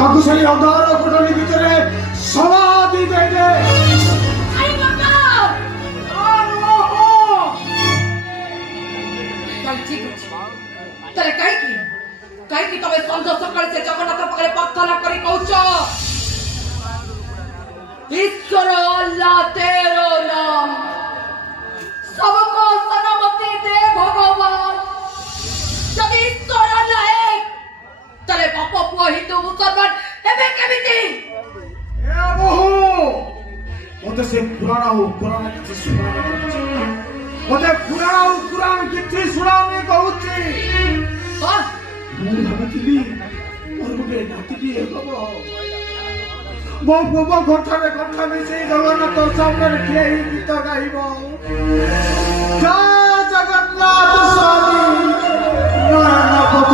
ତାକୁ ସେଇ ଅନ୍ଧାର କୋଠରୀ ଭିତରେ ସମାଧି ଦେଇଦେ। कहीं तमे संजो सकाळ से जगन्नाथ पाखरे प्रार्थना करी कहूच ईश्वर अल्लाह तेरो नाम सबको सलामती दे भगवान। जब ईश्वर अल्लाह एक तले बाप पुआ हिंदू मुसलमान एबे केमिति ए बहु मते से पुराण किछि सुनावे मते पुराण किछि सुनावे कहूची। हां ମୁଁ ଭାବିଥିଲି ମୋର ଗୋଟେ ନାତିଟିଏ ହବ। ମୋ ପୁଅ ଘଣ୍ଟାରେ ଘଣ୍ଟା ମିଶେଇ ଜଗନ୍ନାଥ ସାମ୍ନାରେ ଠିଆ ହେଇ ଗୀତ ଗାଇବ ଜୟ ଜଗନ୍ନାଥ ସ୍ୱାମୀ ନୟନ ପଥ